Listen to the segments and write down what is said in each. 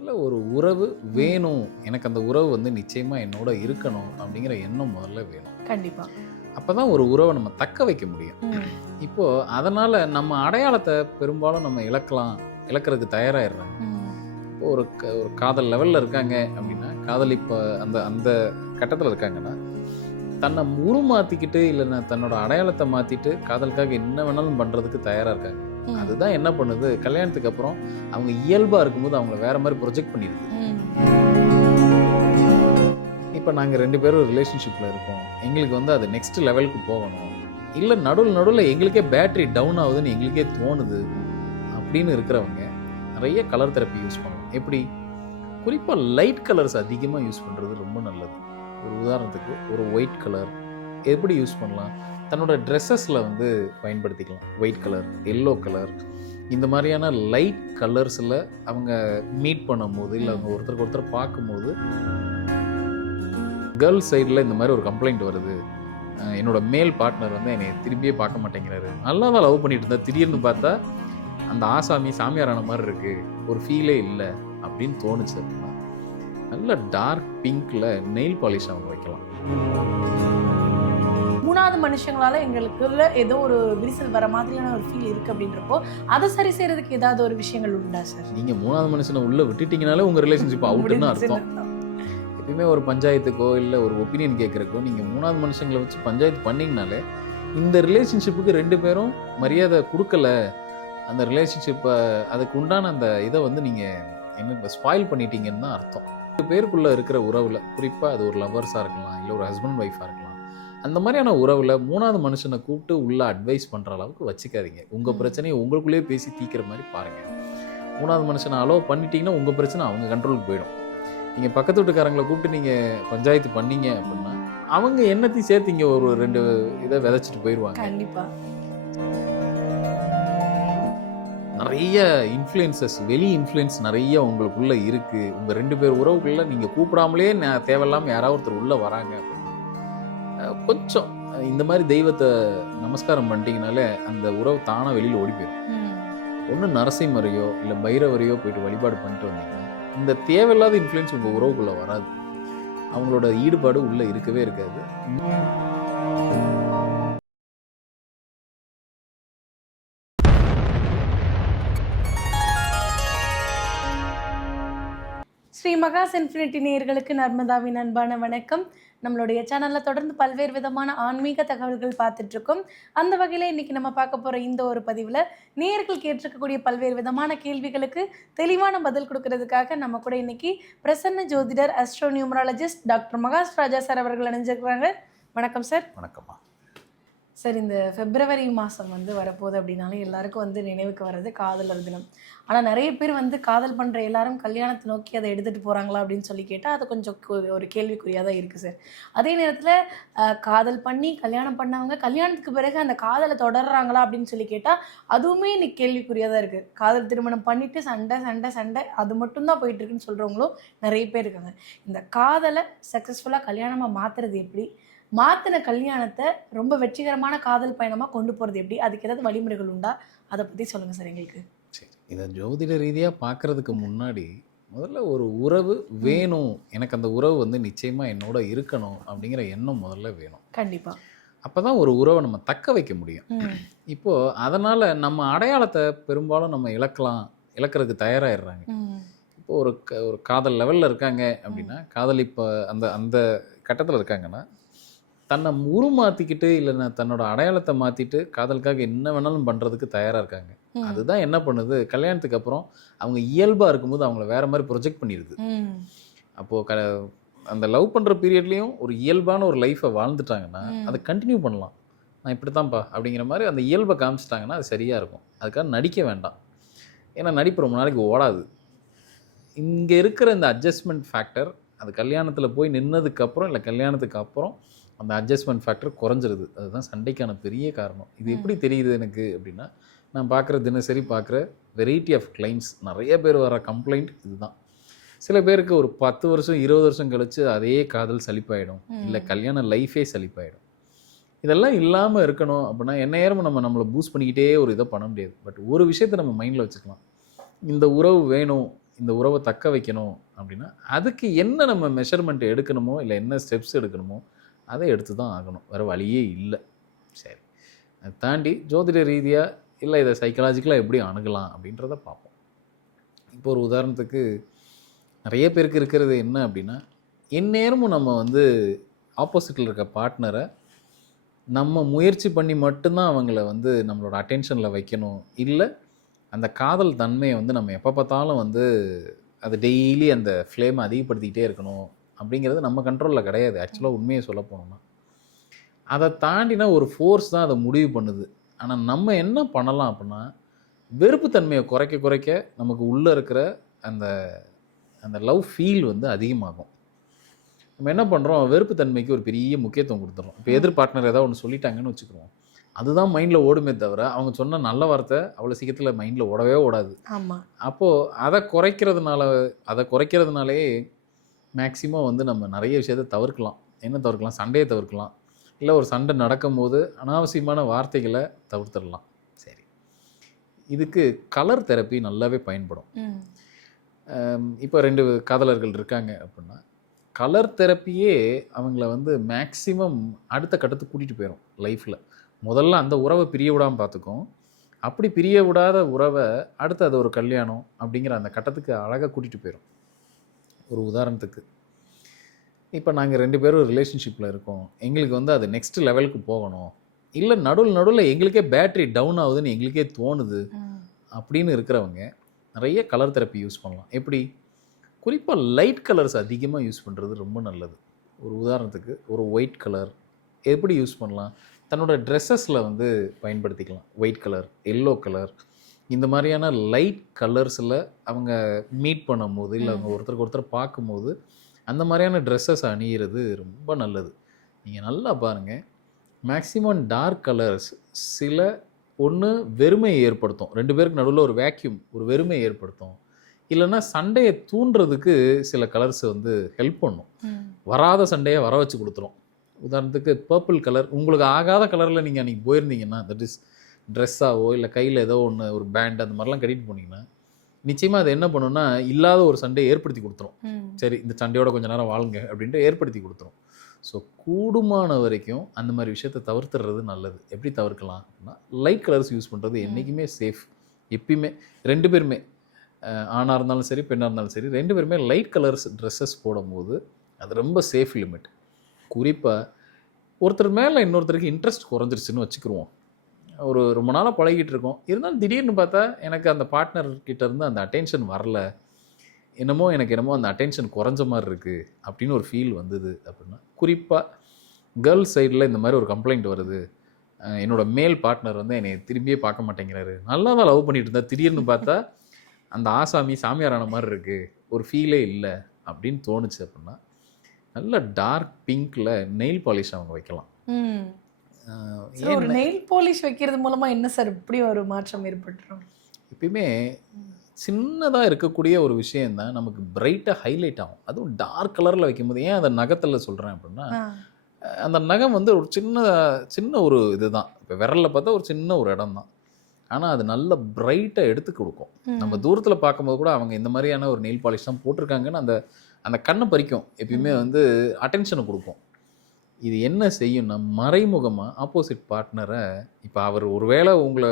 இல்லை ஒரு உறவு வேணும் எனக்கு அந்த உறவு வந்து நிச்சயமாக என்னோட இருக்கணும் அப்படிங்கிற எண்ணம் முதல்ல வேணும் கண்டிப்பா அப்போ தான் ஒரு உறவை நம்ம தக்க வைக்க முடியும். இப்போது அதனால் நம்ம அடையாளத்தை பெரும்பாலும் நம்ம இழக்கலாம் இழக்கிறதுக்கு தயாராகிடுறாங்க. இப்போ ஒரு ஒரு காதல் லெவலில் இருக்காங்க அப்படின்னா காதல் இப்போ அந்த அந்த கட்டத்தில் இருக்காங்கன்னா தன்னை உருமாற்றிக்கிட்டு இல்லைன்னா தன்னோட அடையாளத்தை மாற்றிட்டு காதலுக்காக என்ன வேணாலும் பண்ணுறதுக்கு தயாராக இருக்காங்க. அதுதான் என்ன பண்ணுது? கல்யாணத்துக்கு அப்புறம் அவங்க இயல்பாக இருக்கும்போது அவங்கள வேற மாதிரி ப்ரொஜெக்ட் பண்ணிடுது. இப்போ நாங்கள் ரெண்டு பேரும் ரிலேஷன்ஷிப்பில் இருக்கோம். எங்களுக்கு வந்து அது நெக்ஸ்ட் லெவலுக்கு போகணும். இல்லை நடுவில் நடுவில் எங்களுக்கே பேட்டரி டவுன் ஆகுதுன்னு எங்களுக்கே தோணுது அப்படின்னு இருக்கிறவங்க நிறைய கலர் தெரப்பி யூஸ் பண்ணணும். எப்படி? குறிப்பாக லைட் கலர்ஸ் அதிகமாக யூஸ் பண்ணுறது ரொம்ப நல்லது. ஒரு உதாரணத்துக்கு ஒரு ஒயிட் கலர் எப்படி யூஸ் பண்ணலாம்? தன்னோட ட்ரெஸ்ஸஸில் வந்து பயன்படுத்திக்கலாம். ஒயிட் கலர் எல்லோ கலர் இந்த மாதிரியான லைட் கலர்ஸில் அவங்க மீட் பண்ணும்போது இல்லை அவங்க ஒருத்தருக்கு ஒருத்தர் பார்க்கும்போது கேர்ள்ஸ் சைடில் இந்த மாதிரி ஒரு கம்ப்ளைண்ட் வருது. என்னோட மேல் பார்ட்னர் வந்து என்னை திரும்பியே பார்க்க மாட்டேங்கிறாரு. நல்லா தான் லவ் பண்ணிட்டு இருந்தா. திடீர்னு பார்த்தா அந்த ஆசாமி சாமியாரான மாதிரி இருக்கு. ஒரு ஃபீலே இல்லை அப்படின்னு தோணுச்சு அப்படின்னா நல்ல டார்க் பிங்க்ல நெயில் பாலிஷ் அவங்க வைக்கலாம். மூணாவது மனுஷங்களால எங்களுக்குள்ள ஏதோ ஒரு விரிசல் வர மாதிரியான ஒரு ஃபீல் இருக்கு அப்படின்றப்போ அதை சரி செய்யறதுக்கு ஏதாவது ஒரு விஷயங்கள் உண்டா சார் நீங்க மூணாவது மனுஷனை உள்ள விட்டுட்டீங்கனாலே உங்க ரிலேஷன்ஷிப் அவுட்டுன்னு அர்த்தம். எப்பயுமே ஒரு பஞ்சாயத்துக்கோ இல்லை ஒரு ஒப்பீனியன் கேட்குறக்கோ நீங்கள் மூணாவது மனுஷங்களை வச்சு பஞ்சாயத்து பண்ணீங்கனாலே இந்த ரிலேஷன்ஷிப்புக்கு ரெண்டு பேரும் மரியாதை கொடுக்கல. அந்த ரிலேஷன்ஷிப்பை அதுக்கு உண்டான அந்த இதை வந்து நீங்கள் என்ன ஸ்பாயில் பண்ணிட்டீங்கன்னு தான் அர்த்தம். ரெண்டு பேருக்குள்ளே இருக்கிற உறவில் குறிப்பாக அது ஒரு லவர்ஸாக இருக்கலாம் இல்லை ஒரு ஹஸ்பண்ட் ஒய்ஃபாக இருக்கலாம் அந்த மாதிரியான உறவில் மூணாவது மனுஷனை கூப்பிட்டு உள்ள அட்வைஸ் பண்ணுற அளவுக்கு வச்சுக்காதீங்க. உங்கள். பிரச்சனையை உங்களுக்குள்ளேயே பேசி தீக்கிற மாதிரி பாருங்கள் மூணாவது மனுஷனை அலோவ் பண்ணிட்டீங்கன்னா உங்கள் பிரச்சனை அவங்க கண்ட்ரோலுக்கு போயிடும். நீங்கள் பக்கத்து வீட்டுக்காரங்களை கூப்பிட்டு நீங்கள் பஞ்சாயத்து பண்ணீங்க அப்படின்னா அவங்க என்னத்தையும் சேர்த்து இங்கே ஒரு ரெண்டு இதை விதைச்சிட்டு போயிடுவாங்க கண்டிப்பா. நிறைய இன்ஃப்ளூயன்சஸ் வெளி இன்ஃப்ளூயன்ஸ் நிறைய உங்களுக்குள்ள இருக்கு. உங்க ரெண்டு பேர் உறவுக்குள்ள நீங்க கூப்பிடாமலே நான் தேவையில்லாம யாராவது ஒருத்தர் உள்ள வராங்க அப்படின்னா கொஞ்சம் இந்த மாதிரி தெய்வத்தை நமஸ்காரம் பண்ணிட்டீங்கனாலே அந்த உறவு தானாக வெளியில் ஓடி போயிடும் ஒன்று நரசிம்மரையோ இல்லை பைரவரையோ போயிட்டு வழிபாடு பண்ணிட்டு வந்தீங்கன்னா இந்த தேவையில்லாத இன்ஃப்ளூயன்ஸ் உங்கள் உறவுக்குள்ளே வராது. அவங்களோட ஈடுபாடு உள்ளே இருக்கவே இருக்காது. ஸ்ரீ மகாஸ் இன்ஃபினிட்டி நேயர்களுக்கு நர்மதாவின் அன்பான வணக்கம். நம்மளுடைய சேனலில் தொடர்ந்து பல்வேறு விதமான ஆன்மீக தகவல்கள் பார்த்துட்ருக்கோம். அந்த வகையில் இன்னைக்கு நம்ம பார்க்க போகிற இந்த ஒரு பதிவில் நேயர்கள் கேட்டிருக்கக்கூடிய பல்வேறு விதமான கேள்விகளுக்கு தெளிவான பதில் கொடுக்கறதுக்காக நம்ம கூட இன்னைக்கு பிரசன்ன ஜோதிடர் astro numerologist doctor Mahas Raja sir அவர்கள் இணைஞ்சிருக்கிறாங்க. வணக்கம் சார் வணக்கம்மா. சார் இந்த பிப்ரவரி மாதம் வந்து வரப்போகுது அப்படின்னாலே எல்லாருக்கும் வந்து நினைவுக்கு வர்றது காதலர் தினம். ஆனால் நிறைய பேர் வந்து காதல் பண்ணுற எல்லாரும் கல்யாணத்தை நோக்கி அதை எடுத்துகிட்டு போகிறாங்களா அப்படின்னு சொல்லி கேட்டால் அது கொஞ்சம் ஒரு கேள்விக்குறியாக தான் இருக்குது சார் அதே நேரத்தில் காதல் பண்ணி கல்யாணம் பண்ணவங்க கல்யாணத்துக்கு பிறகு அந்த காதலை தொடர்றாங்களா அப்படின்னு சொல்லி கேட்டால் அதுவுமே இன்னைக்கு கேள்விக்குறியாக தான் இருக்குது காதல் திருமணம் பண்ணிவிட்டு சண்டை சண்டை சண்டை அது மட்டும்தான் போயிட்டுருக்குன்னு சொல்கிறவங்களும் நிறைய பேர் இருக்காங்க. இந்த காதலை சக்ஸஸ்ஃபுல்லாக கல்யாணமாக மாற்றுறது எப்படி? மாற்றின கல்யாணத்தை ரொம்ப வெற்றிகரமான காதல் பயணமாக கொண்டு போகிறது எப்படி? அதுக்கு ஏதாவது வழிமுறைகள் உண்டா? அதை பற்றி சொல்லுங்கள் சார் எங்களுக்கு. சரி இதை ஜோதிட ரீதியாக பார்க்கறதுக்கு முன்னாடி முதல்ல ஒரு உறவு வேணும். எனக்கு அந்த உறவு வந்து நிச்சயமாக என்னோட இருக்கணும் அப்படிங்கிற எண்ணம் முதல்ல வேணும். கண்டிப்பாக அப்போ தான் ஒரு உறவை நம்ம தக்க வைக்க முடியும். இப்போது அதனால் நம்ம அடையாளத்தை பெரும்பாலும் நம்ம இழக்கலாம் இழக்கிறதுக்கு தயாராகிடுறாங்க இப்போ ஒரு ஒரு காதல் லெவலில் இருக்காங்க அப்படின்னா காதல் இப்போ அந்த அந்த கட்டத்தில் இருக்காங்கன்னா தன்னை உருமாற்றிக்கிட்டு இல்லைன்னா தன்னோட அடையாளத்தை மாற்றிட்டு காதலுக்காக என்ன வேணாலும் பண்ணுறதுக்கு தயாராக இருக்காங்க. அதுதான் என்ன பண்ணுது? கல்யாணத்துக்கு அப்புறம் அவங்க இயல்பாக இருக்கும்போது அவங்கள வேற மாதிரி ப்ரொஜெக்ட் பண்ணிடுது. அப்போது க அந்த லவ் பண்ணுற பீரியட்லேயும் ஒரு இயல்பான ஒரு லைஃப்பை வாழ்ந்துட்டாங்கன்னா. அதை கண்டினியூ பண்ணலாம். நான் இப்படி தான்ப்பா அப்படிங்கிற மாதிரி அந்த இயல்பை காமிச்சிட்டாங்கன்னா அது சரியாக இருக்கும். அதுக்காக நடிக்க வேண்டாம். ஏன்னா நடிப்பு ரொம்ப நாளைக்கு ஓடாது. இங்கே இருக்கிற இந்த அட்ஜஸ்ட்மெண்ட் ஃபேக்டர் அது கல்யாணத்தில் போய் நின்னதுக்கப்புறம் இல்லை கல்யாணத்துக்கு அப்புறம் அந்த அட்ஜஸ்ட்மெண்ட் ஃபேக்டர் குறைஞ்சிருது. அதுதான் சண்டைக்கான பெரிய காரணம். இது எப்படி தெரியுது எனக்கு அப்படின்னா நான் பார்க்குற தினசரி பார்க்குற வெரைட்டி ஆஃப் கிளைம்ஸ் நிறைய பேர் வர கம்ப்ளைண்ட் இதுதான். சில பேருக்கு ஒரு பத்து வருஷம் இருபது வருஷம் கழிச்சு அதே காதல் சலிப்பாயிடும். இல்லை கல்யாண லைஃபே சலிப்பாயிடும். இதெல்லாம் இல்லாமல் இருக்கணும் அப்படின்னா என்ன நேரமும் நம்ம நம்மளை பூஸ்ட் பண்ணிக்கிட்டே ஒரு இதை பண்ண முடியாது. பட் ஒரு விஷயத்தை நம்ம மைண்டில் வச்சுக்கலாம். இந்த உறவு வேணும் இந்த உறவை தக்க வைக்கணும் அப்படின்னா அதுக்கு என்ன நம்ம மெஷர்மெண்ட் எடுக்கணுமோ இல்லை என்ன ஸ்டெப்ஸ் எடுக்கணுமோ அதை எடுத்து தான் ஆகணும். வேறு வழியே இல்லை. சரி. அதை தாண்டி ஜோதிட ரீதியாக இல்லை இதை சைக்கலாஜிக்கலாக எப்படி அணுகலாம் அப்படின்றத பார்ப்போம். இப்போ ஒரு உதாரணத்துக்கு நிறைய பேருக்கு இருக்கிறது என்ன அப்படின்னா எந்நேரமும் நம்ம வந்து ஆப்போசிட்டில் இருக்க பார்ட்னரை நம்ம முயற்சி பண்ணி மட்டும்தான் அவங்கள வந்து நம்மளோட அட்டென்ஷனில் வைக்கணும். இல்லை அந்த காதல் தன்மையை வந்து நம்ம எப்போ பார்த்தாலும் வந்து அது டெய்லி அந்த ஃப்ளேமை அதிகப்படுத்திக்கிட்டே இருக்கணும். அப்படிங்கிறது நம்ம கண்ட்ரோலில் கிடையாது. ஆக்சுவலாக உண்மையை சொல்ல போனோம்னா. அதை தாண்டினா ஒரு ஃபோர்ஸ் தான் அதை முடிவு பண்ணுது. ஆனால் நம்ம என்ன பண்ணலாம் அப்படின்னா வெறுப்புத்தன்மையை குறைக்க குறைக்க நமக்கு உள்ளே இருக்கிற அந்த அந்த லவ் ஃபீல் வந்து அதிகமாகும். நம்ம என்ன பண்ணுறோம் வெறுப்புத்தன்மைக்கு ஒரு பெரிய முக்கியத்துவம் கொடுத்துறோம். இப்போ எதிர் பார்ட்னர் ஏதாவது ஒன்று சொல்லிட்டாங்கன்னு வச்சுக்கிறோம் அதுதான் மைண்டில் ஓடுமே தவிர அவங்க சொன்ன நல்ல வார்த்தை அவ்வளோ சீக்கிரத்தில் மைண்டில் ஓடவே ஓடாது. ஆமாம் அப்போது அதை குறைக்கிறதுனால அதை குறைக்கிறதுனாலே மேக்ஸிமம் வந்து நம்ம நிறைய விஷயத்தை தவிர்க்கலாம். என்ன தவிர்க்கலாம்? சண்டையை தவிர்க்கலாம். இல்லை ஒரு சண்டை நடக்கும்போது அனாவசியமான வார்த்தைகளை தவிர்த்துடலாம். சரி. இதுக்கு கலர் தெரப்பி நல்லாவே பயன்படும். இப்போ ரெண்டு காதலர்கள் இருக்காங்க அப்படின்னா கலர் தெரப்பியே அவங்கள வந்து மேக்ஸிமம் அடுத்த கட்டத்துக்கு கூட்டிகிட்டு போயிடும் லைஃப்பில் முதல்ல அந்த உறவை பிரிய விடாமல் பார்த்துக்கும். அப்படி பிரிய விடாத உறவை அடுத்து அது ஒரு கல்யாணம் அப்படிங்கிற அந்த கட்டத்துக்கு அழகாக கூட்டிகிட்டு போயிடும் ஒரு உதாரணத்துக்கு. இப்போ நாங்கள் ரெண்டு பேரும் ரிலேஷன்ஷிப்பில் இருக்கோம். எங்களுக்கு வந்து அது நெக்ஸ்ட் லெவலுக்கு போகணும். இல்லை நடுவில் நடுவில் எங்களுக்கே பேட்டரி டவுன் ஆகுதுன்னு எங்களுக்கே தோணுது அப்படின்னு இருக்கிறவங்க நிறைய கலர் தெரப்பி யூஸ் பண்ணலாம். எப்படி? குறிப்பாக லைட் கலர்ஸ் அதிகமாக யூஸ் பண்ணுறது ரொம்ப நல்லது. ஒரு உதாரணத்துக்கு ஒரு ஒயிட் கலர் எப்படி யூஸ் பண்ணலாம்? தன்னோட ட்ரெஸ்ஸஸில் வந்து பயன்படுத்திக்கலாம். ஒயிட் கலர் எல்லோ கலர் இந்த மாதிரியான லைட் கலர்ஸில் அவங்க மீட் பண்ணும்போது இல்லை அவங்க ஒருத்தருக்கு ஒருத்தர் பார்க்கும்போது அந்த மாதிரியான ட்ரெஸ்ஸஸ் அணியிறது ரொம்ப நல்லது. நீங்கள் நல்லா பாருங்கள் மேக்ஸிமம் டார்க் கலர்ஸ் சில ஒன்று வெறுமையை ஏற்படுத்தும். ரெண்டு பேருக்கு நடுவில் ஒரு வேக்யூம் ஒரு வெறுமையை ஏற்படுத்தும். இல்லைன்னா சண்டையை தூண்டுறதுக்கு சில கலர்ஸ் வந்து ஹெல்ப் பண்ணும். வராத சண்டையை வர வச்சு கொடுத்துரும். உதாரணத்துக்கு பர்பிள் கலர் உங்களுக்கு ஆகாத கலரில் நீங்கள் அன்றைக்கி போயிருந்தீங்கன்னா தட் இஸ் ட்ரெஸ்ஸாவோ இல்லை கையில் ஏதோ ஒன்று ஒரு பேண்ட் அந்த மாதிரிலாம் கட்டிட்டு போனீங்கன்னா நிச்சயமாக அது என்ன பண்ணுன்னா இல்லாத ஒரு சண்டையை ஏற்படுத்தி கொடுத்துரும். சரி இந்த சண்டையோட கொஞ்ச நேரம் வாழுங்க அப்படின்ட்டு ஏற்படுத்தி கொடுத்துரும். ஸோ கூடுமான வரைக்கும் அந்த மாதிரி விஷயத்தை தவிர்த்துறது நல்லது. எப்படி தவிர்க்கலாம் அப்படின்னா லைட் கலர்ஸ் யூஸ் பண்ணுறது என்றைக்குமே சேஃப் எப்பயுமே ரெண்டு பேருமே ஆணாக இருந்தாலும் சரி பெண்ணாக இருந்தாலும் சரி ரெண்டு பேருமே லைட் கலர்ஸ் ட்ரெஸ்ஸஸ் போடும்போது அது ரொம்ப சேஃப் லிமிட் குறிப்பாக ஒருத்தர் மேலே இன்னொருத்தருக்கு இன்ட்ரெஸ்ட் குறைஞ்சிருச்சுன்னு வச்சுக்கிருவோம். ஒரு ரொம்ப நாளாக பழகிட்டு இருக்கோம். இருந்தாலும் திடீர்னு பார்த்தா எனக்கு அந்த பார்ட்னர்கிட்ட இருந்து அந்த அட்டென்ஷன் வரல. என்னமோ எனக்கு என்னமோ அந்த அட்டென்ஷன் குறைஞ்ச மாதிரி இருக்குது அப்படின்னு ஒரு ஃபீல் வந்தது அப்படின்னா குறிப்பாக கேர்ள்ஸ் சைடில் இந்த மாதிரி ஒரு கம்ப்ளைண்ட் வருது. என்னோடய என்னோட மேல் பார்ட்னர் வந்து என்னை திரும்பியே பார்க்க மாட்டேங்கிறாரு. நல்லா தான் லவ் பண்ணிட்டு இருந்தா திடீர்னு பார்த்தா அந்த ஆசாமி சாமியாரான மாதிரி இருக்குது ஒரு ஃபீலே இல்லை அப்படின்னு தோணுச்சு அப்படின்னா நல்ல டார்க் பிங்க்கில் நெயில் பாலிஷ் அவங்க வைக்கலாம். ஒரு நெயில் பாலிஷ் வைக்கிறது மூலமா என்ன சார் இப்படி ஒரு மாற்றம் ஏற்பட்டுரும்? எப்பயுமே சின்னதாக இருக்கக்கூடிய ஒரு விஷயம் தான் நமக்கு பிரைட்டாக ஹைலைட் ஆகும். அதுவும் டார்க் கலரில் வைக்கும்போது. ஏன் அதை நகத்தில் சொல்கிறேன் அப்படின்னா அந்த நகம் வந்து ஒரு சின்ன சின்ன ஒரு இதுதான். இப்போ விரலில் பார்த்தா ஒரு சின்ன ஒரு இடம் தான் ஆனால் அது நல்ல பிரைட்டாக எடுத்து கொடுக்கும். நம்ம தூரத்தில் பார்க்கும்போது கூட அவங்க இந்த மாதிரியான ஒரு நெயில் பாலிஷ் தான் போட்டிருக்காங்கன்னு அந்த அந்த கண்ணை பறிக்கும். எப்பயுமே வந்து அட்டென்ஷனை கொடுக்கும். இது என்ன செய்யும்னா மறைமுகமாக ஆப்போசிட் பார்ட்னரை இப்போ அவர் ஒருவேளை உங்களை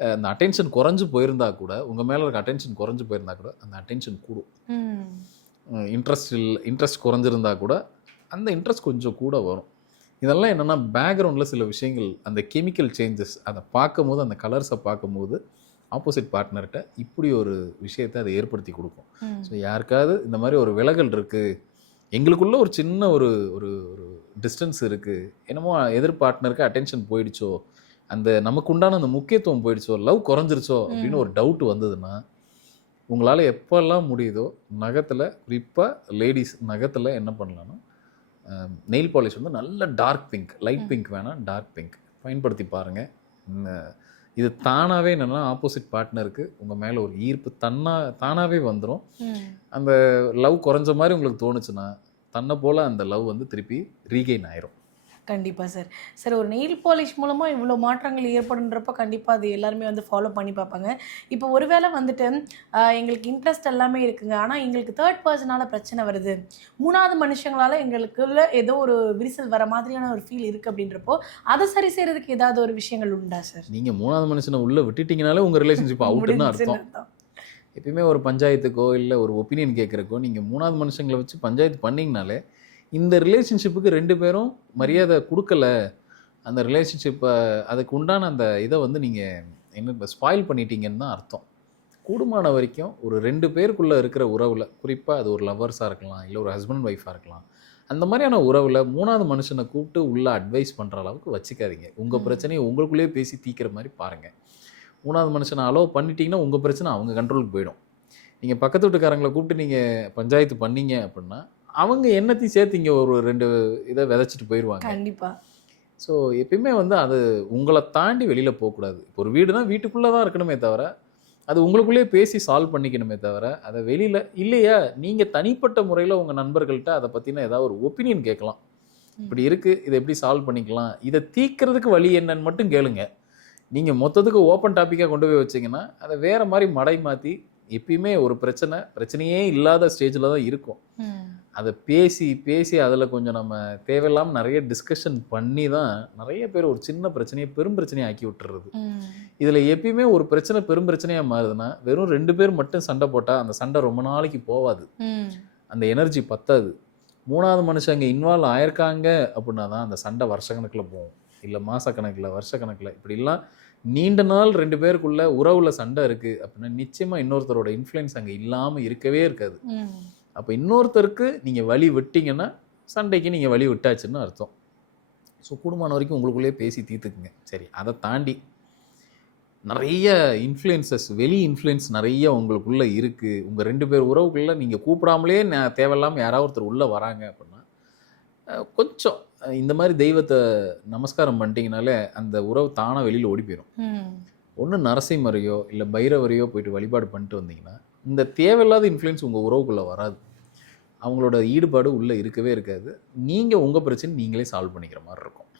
அந்த அட்டென்ஷன் குறைஞ்சு போயிருந்தா கூட உங்கள் மேலே இருக்க அட்டென்ஷன் குறைஞ்சு போயிருந்தா கூட அந்த அட்டென்ஷன் கூடும். இன்ட்ரெஸ்ட் இல் இன்ட்ரெஸ்ட் குறைஞ்சிருந்தா கூட அந்த இன்ட்ரெஸ்ட் கொஞ்சம் கூட வரும். இதெல்லாம் என்னென்னா பேக்ரவுண்டில் சில விஷயங்கள் அந்த கெமிக்கல் சேஞ்சஸ் அதை பார்க்கும்போது அந்த கலர்ஸை பார்க்கும்போது ஆப்போசிட் பார்ட்னர்கிட்ட இப்படி ஒரு விஷயத்தை அதை ஏற்படுத்தி கொடுக்கும். ஸோ யாருக்காவது இந்த மாதிரி ஒரு விலகல் இருக்குது எங்களுக்குள்ள ஒரு சின்ன ஒரு ஒரு ஒரு டிஸ்டன்ஸ் இருக்குது என்னமோ எதிர் பார்ட்னருக்கு அட்டென்ஷன் போயிடுச்சோ அந்த நமக்கு உண்டான அந்த முக்கியத்துவம் போயிடுச்சோ லவ் குறைஞ்சிருச்சோ அப்படின்னு ஒரு டவுட் வந்ததுன்னா உங்களால் எப்போல்லாம் முடியுதோ நகத்தில் குறிப்பாக லேடிஸ் நகத்தில் என்ன பண்ணலான்னா நெயில் பாலிஷ் வந்து நல்ல டார்க் பிங்க் லைட் பிங்க் வேணாம் டார்க் பிங்க் பயன்படுத்தி பாருங்கள் இது தானாகவே என்னென்னா ஆப்போசிட் பார்ட்னருக்கு உங்கள் மேலே ஒரு ஈர்ப்பு தன்னா தானாகவே வந்துடும். அந்த லவ் குறைஞ்ச மாதிரி உங்களுக்கு தோணுச்சுன்னா தன்னை போல் அந்த லவ் வந்து திருப்பி ரீகெயின் ஆயிரும் கண்டிப்பாக சார். சார் ஒரு நெயில் பாலிஷ் மூலமாக இவ்வளோ மாற்றங்கள் ஏற்படுன்றப்ப கண்டிப்பாக அது எல்லாருமே வந்து ஃபாலோ பண்ணி பார்ப்பாங்க. இப்போ ஒருவேளை வந்துட்டு எங்களுக்கு இன்ட்ரெஸ்ட் எல்லாமே இருக்குங்க. ஆனால் எங்களுக்கு தேர்ட் பர்சனால பிரச்சனை வருது. மூணாவது மனுஷங்களால எங்களுக்குள்ள ஏதோ ஒரு விரிசல் வர மாதிரியான ஒரு ஃபீல் இருக்குது அப்படின்றப்போ அதை சரி செய்யறதுக்கு ஏதாவது ஒரு விஷயங்கள் உண்டா சார்? நீங்கள் மூணாவது மனுஷனை உள்ளே விட்டுட்டீங்கனாலே உங்கள் ரிலேஷன்ஷிப் அவுட்டுன்னு அர்த்தம். எப்பயுமே ஒரு பஞ்சாயத்துக்கோ இல்லை ஒரு ஒப்பீனியன் கேட்குறக்கோ நீங்கள் மூணாவது மனுஷங்களை வச்சு பஞ்சாயத்து பண்ணிங்கனாலே இந்த ரிலேஷன்ஷிப்புக்கு ரெண்டு பேரும் மரியாதை கொடுக்கல. அந்த ரிலேஷன்ஷிப்பை அதுக்கு உண்டான அந்த இதை வந்து நீங்கள் என்ன ஸ்பாயில் பண்ணிட்டீங்கன்னு தான் அர்த்தம். கூடுமான வரைக்கும் ஒரு ரெண்டு பேருக்குள்ளே இருக்கிற உறவில் குறிப்பாக அது ஒரு லவ்வர்ஸாக இருக்கலாம் இல்லை ஒரு ஹஸ்பண்ட் ஒய்ஃபாக இருக்கலாம் அந்த மாதிரியான உறவில் மூணாவது மனுஷனை கூப்பிட்டு உள்ள அட்வைஸ் பண்ணுற அளவுக்கு வச்சுக்காதீங்க. உங்கள். பிரச்சனையை உங்களுக்குள்ளேயே பேசி தீக்கிற மாதிரி பாருங்கள் மூணாவது மனுஷனை அலோவ் பண்ணிட்டீங்கன்னா உங்கள் பிரச்சனை அவங்க கண்ட்ரோலுக்கு போயிடும். நீங்கள் பக்கத்து வீட்டுக்காரங்களை கூப்பிட்டு நீங்கள் பஞ்சாயத்து பண்ணீங்க அப்படின்னா அவங்க என்னத்தையும் சேர்த்து இங்கே ஒரு ரெண்டு இதை விதைச்சிட்டு போயிடுவாங்க கண்டிப்பா. ஸோ எப்பயுமே வந்து அது உங்களை தாண்டி வெளியில் போகக்கூடாது. இப்போ ஒரு வீடுனா வீட்டுக்குள்ளே தான் இருக்கணுமே தவிர அது உங்களுக்குள்ளேயே பேசி சால்வ் பண்ணிக்கணுமே தவிர அதை வெளியில் இல்லையா? நீங்கள் தனிப்பட்ட முறையில் உங்கள் நண்பர்கள்ட்ட அதை பற்றின ஏதாவது ஒரு ஒப்பீனியன் கேட்கலாம். இப்படி இருக்குது இதை எப்படி சால்வ் பண்ணிக்கலாம்? இதை தீர்க்கறதுக்கு வழி என்னன்னு மட்டும் கேளுங்க. நீங்கள் மொத்தத்துக்கு ஓப்பன் டாப்பிக்காக கொண்டு போய் வச்சீங்கன்னா அதை வேறு மாதிரி மடை மாற்றி எப்பயுமே ஒரு பிரச்சனை பிரச்சனையே இல்லாத ஸ்டேஜில் தான் இருக்கும். அதை பேசி பேசி அதில் கொஞ்சம் நம்ம தேவையில்லாமல் நிறைய டிஸ்கஷன் பண்ணி தான் நிறைய பேர் ஒரு சின்ன பிரச்சனையை பெரும் பிரச்சனையை ஆக்கி விட்டுறது. இதில் எப்பயுமே ஒரு பிரச்சனை பெரும் பிரச்சனையாக மாறுதுன்னா வெறும் ரெண்டு பேர் மட்டும் சண்டை போட்டால் அந்த சண்டை ரொம்ப நாளைக்கு போகாது ம். அந்த எனர்ஜி பத்தாது மூணாவது மனுஷங்க இன்வால்வ் ஆயிருக்காங்க அப்படின்னா தான் அந்த சண்டை வருஷக்கணக்கில் போகும் இல்லை மாதக்கணக்கில் வருஷக்கணக்கில் இப்படிலாம் நீண்ட நாள் ரெண்டு பேருக்குள்ள உறவுல சண்டை இருக்குது அப்படின்னா நிச்சயமாக இன்னொருத்தரோட இன்ஃப்ளூயன்ஸ் அங்கே இல்லாமல் இருக்கவே இருக்காது. அப்போ இன்னொருத்தருக்கு நீங்கள் வழி விட்டீங்கன்னா சண்டைக்கு நீங்கள் வழி விட்டாச்சுன்னு அர்த்தம். ஸோ கூடுமான வரைக்கும் உங்களுக்குள்ளேயே பேசி தீர்த்துக்குங்க. சரி அதை தாண்டி நிறைய இன்ஃப்ளூயன்சஸ் வெளி இன்ஃப்ளூயன்ஸ் நிறைய உங்களுக்குள்ளே இருக்குது உங்கள் ரெண்டு பேர் உறவுக்குள்ளே நீங்கள் கூப்பிடாமலே நான் தேவையில்லாமல் யாராவது ஒருத்தர் உள்ளே வராங்க அப்படின்னா கொஞ்சம் இந்த மாதிரி தெய்வத்தை நமஸ்காரம் பண்ணிட்டீங்கனாலே அந்த உறவு தானாக வெளியில் ஓடி போயிடும். ஒன்று நரசிம்மரையோ இல்லை பைரவரையோ போயிட்டு வழிபாடு பண்ணிட்டு வந்தீங்கன்னா இந்த தேவையில்லாத இன்ஃப்ளூயன்ஸ் உங்கள் உறவுக்குள்ளே வராது. அவங்களோட ஈடுபாடு உள்ளே இருக்கவே இருக்காது. நீங்கள் உங்கள் பிரச்சனை நீங்களே சால்வ் பண்ணிக்கிற மாதிரி இருக்கும்.